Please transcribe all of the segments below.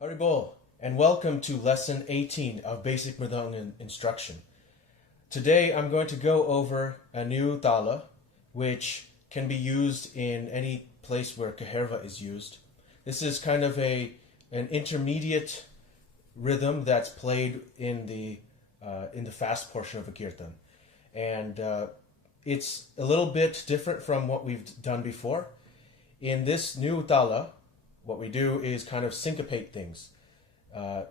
Haribol, and welcome to Lesson 18 of Basic Mridanga Instruction. Today I'm going to go over a new tala, which can be used in any place where Kaherva is used. This is kind of an intermediate rhythm that's played in the fast portion of a kirtan. And it's a little bit different from what we've done before. In this new tala, what we do is kind of syncopate things.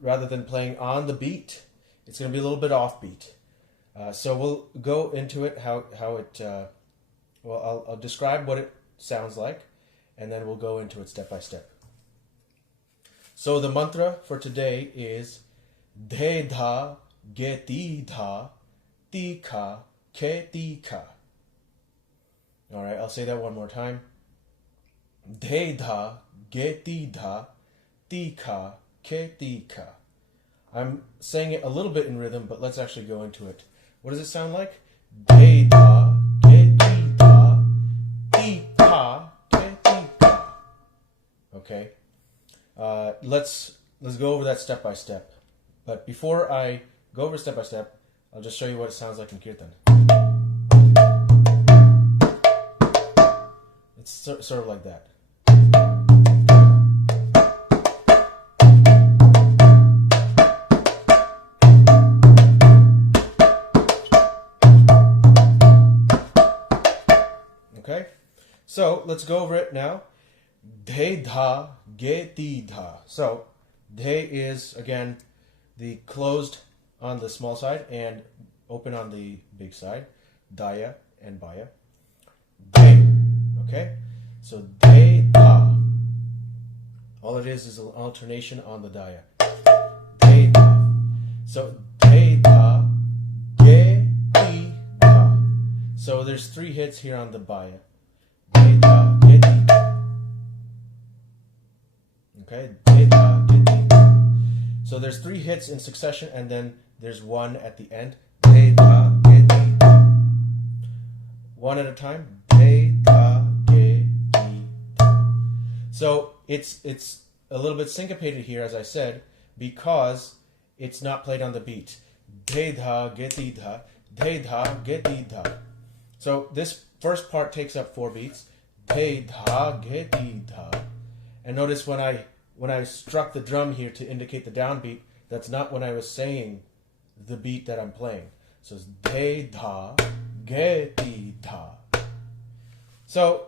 Rather than playing on the beat, it's going to be a little bit offbeat. So we'll go into it, I'll describe what it sounds like, and then we'll go into it step by step. So the mantra for today is Kha Khe Ti Kha Khe Ti Kha. All right, I'll say that one more time. Kha Khe Ti Kha Khe Ti Kha. I'm saying it a little bit in rhythm, but let's actually go into it. What does it sound like? Kha Khe Ti Kha Khe Ti Kha. Okay. Let's go over that step by step. But before I go over step by step, I'll just show you what it sounds like in kirtan. It's sort of like that. Okay, so let's go over it now. Kha Khe Ti Kha. So, De is, again, the closed on the small side and open on the big side. Daya and Baya. De. Okay? So, Kha. All it is an alternation on the Daya. Kha. So, Kha Khe Ti Kha. So, there's 3 hits here on the Baya. Kha Khe Ti Kha. Okay, so there's 3 hits in succession, and then there's 1 at the end. One at a time. So it's a little bit syncopated here, as I said, because it's not played on the beat. So this first part takes up 4 beats. And notice when I struck the drum here to indicate the downbeat, that's not when I was saying the beat that I'm playing. So it's Kha Khe Ti Kha. So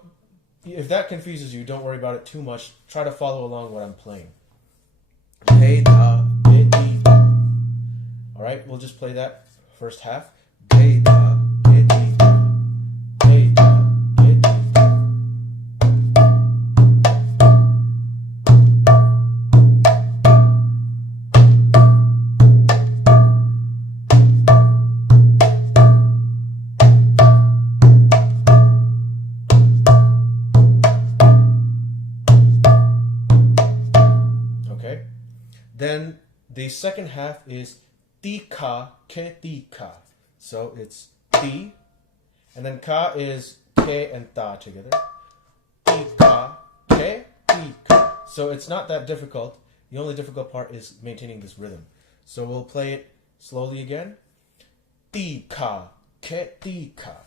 if that confuses you, don't worry about it too much. Try to follow along what I'm playing. Kha Khe Ti Kha. All right, we'll just play that first half. Kha Khe Ti Kha. Then the second half is Ti Kha Khe Ti Kha. So it's Ti, and then Kha is Ke and Ta together. Ti Kha Khe Ti Kha. So it's not that difficult. The only difficult part is maintaining this rhythm. So we'll play it slowly again. Ti Kha Khe Ti Kha.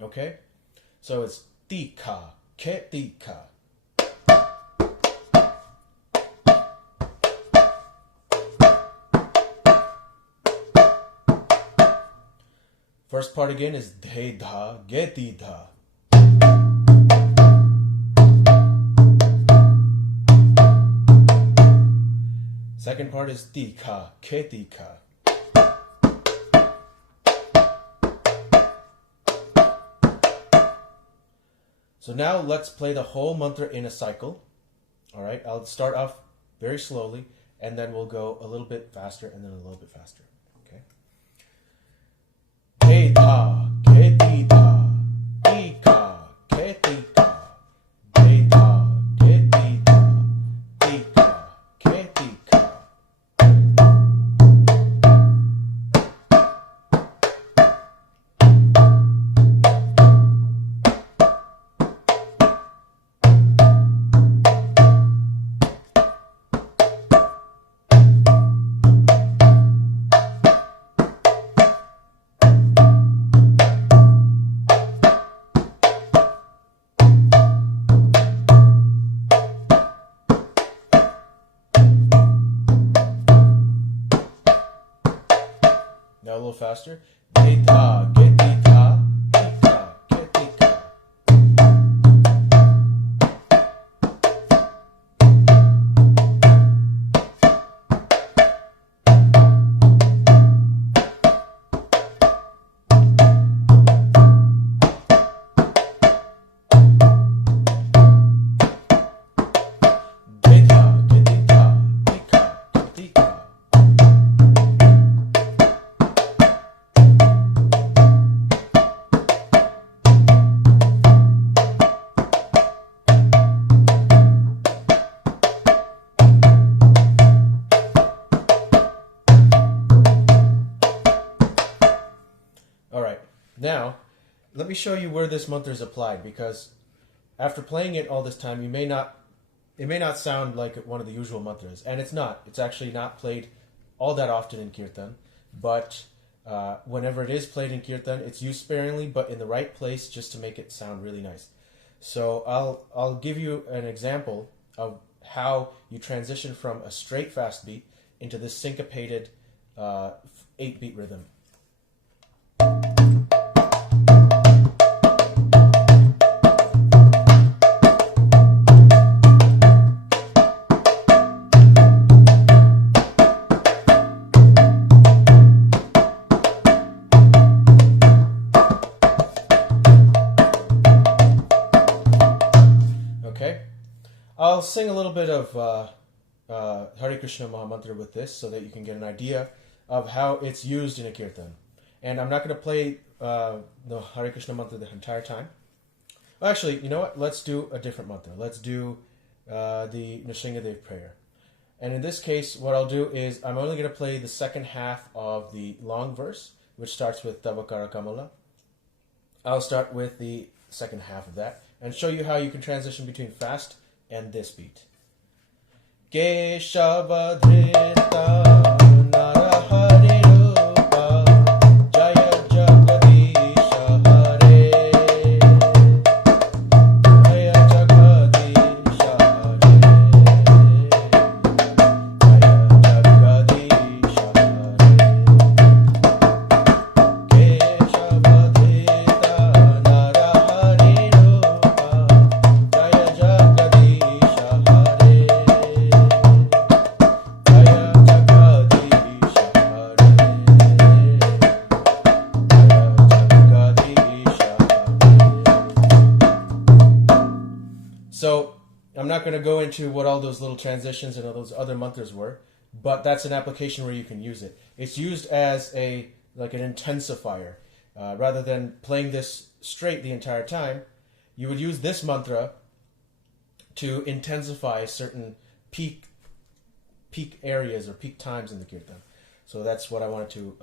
Okay, so it's Ti Kha Khe Ti Kha. First part again is Kha Khe Ti Kha. Second part is Ti Kha Khe Ti Kha. So now let's play the whole mantra in a cycle. All right, I'll start off very slowly, and then we'll go a little bit faster and then a little bit faster. Okay. Khe Ti Kha Now a little faster. Khe Kha Khe Ti Kha, Ti Kha Khe Ti Kha. Alright, now let me show you where this mantra is applied, because after playing it all this time, it may not sound like one of the usual mantras, and it's not. It's actually not played all that often in kirtan, but whenever it is played in kirtan, it's used sparingly, but in the right place, just to make it sound really nice. So I'll give you an example of how you transition from a straight fast beat into this syncopated 8-beat rhythm. I'll sing a little bit of Hare Krishna Mahamantra with this so that you can get an idea of how it's used in a kirtan. And I'm not going to play the Hare Krishna mantra the entire time. Well, actually, you know what? Let's do a different mantra. Let's do the Nrsingadev prayer. And in this case, what I'll do is I'm only going to play the second half of the long verse, which starts with Tabakara Kamala. I'll start with the second half of that and show you how you can transition between fast and this beat. Keshava Dhrita Narahari Rupa Jaya Jagadisha Hare Jaya Jagadisha Hare Jaya Jagadisha Hare Keshava Dhrita Narahari Rupa Jaya Jagadisha Hare So I'm not going to go into what all those little transitions and all those other mantras were, but that's an application where you can use it. It's used as an intensifier. Rather than playing this straight the entire time, you would use this mantra to intensify certain peak areas or peak times in the kirtan. So that's what I wanted to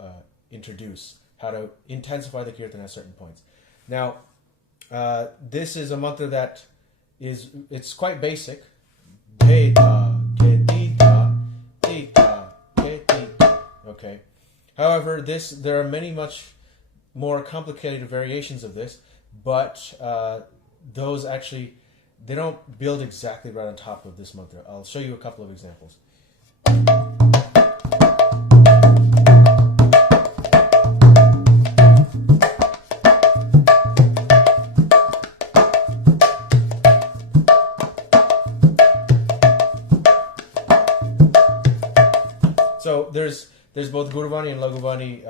introduce, how to intensify the kirtan at certain points. Now, this is a mantra that it's quite basic. Khe Kha Khe Ti Kha, Ti Kha Khe Ti Kha. Okay. However, there are many much more complicated variations of this, but those actually, they don't build exactly right on top of this mantra. I'll show you a couple of examples. So there's both Guruvani and Laguvani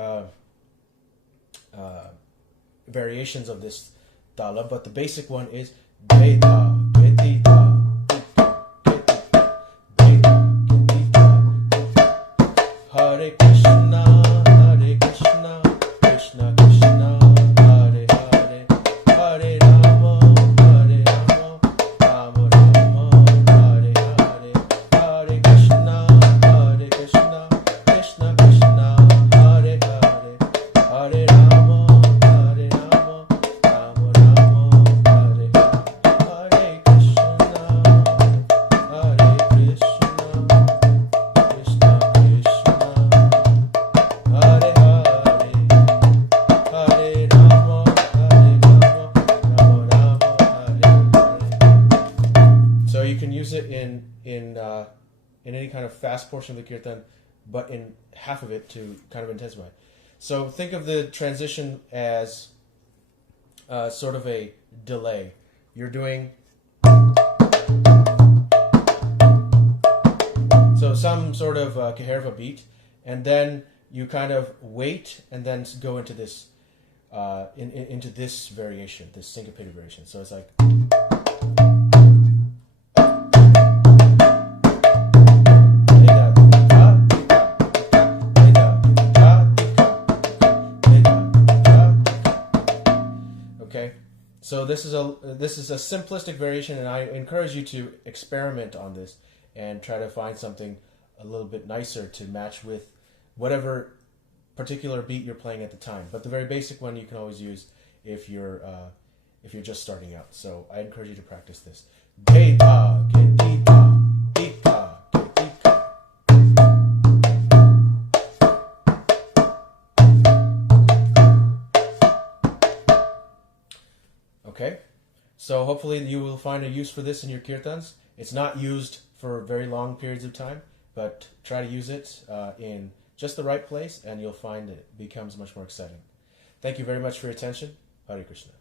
variations of this tala, but the basic one is Khe Kha Khe Ti Kha, Ti Kha Khe Ti Kha, Khe Kha Khe Ti Kha. Hare Krishna Krishna Krishna Hare Hare, Hare Rama Rama Rama Hare Hare, Hare Krishna Krishna Krishna Hare Hare, Hare Rama Hare Rama Rama Rama Hare Hare, Hare Krishna Krishna Krishna Hare Hare, Hare Rama Rama Rama Hare Hare. So you can use it in any kind of fast portion of the kirtan, but in half of it to kind of intensify. So think of the transition as sort of a delay. You're doing some sort of Kaherva beat, and then you kind of wait and then go into this into this variation, this syncopated variation. So it's like. Okay, so this is a simplistic variation, and I encourage you to experiment on this and try to find something a little bit nicer to match with whatever particular beat you're playing at the time. But the very basic one you can always use if you're just starting out. So I encourage you to practice this. Khe ti kha, ti kha, ti kha. Okay, so hopefully you will find a use for this in your kirtans. It's not used for very long periods of time, but try to use it in just the right place, and you'll find it becomes much more exciting. Thank you very much for your attention. Hare Krishna.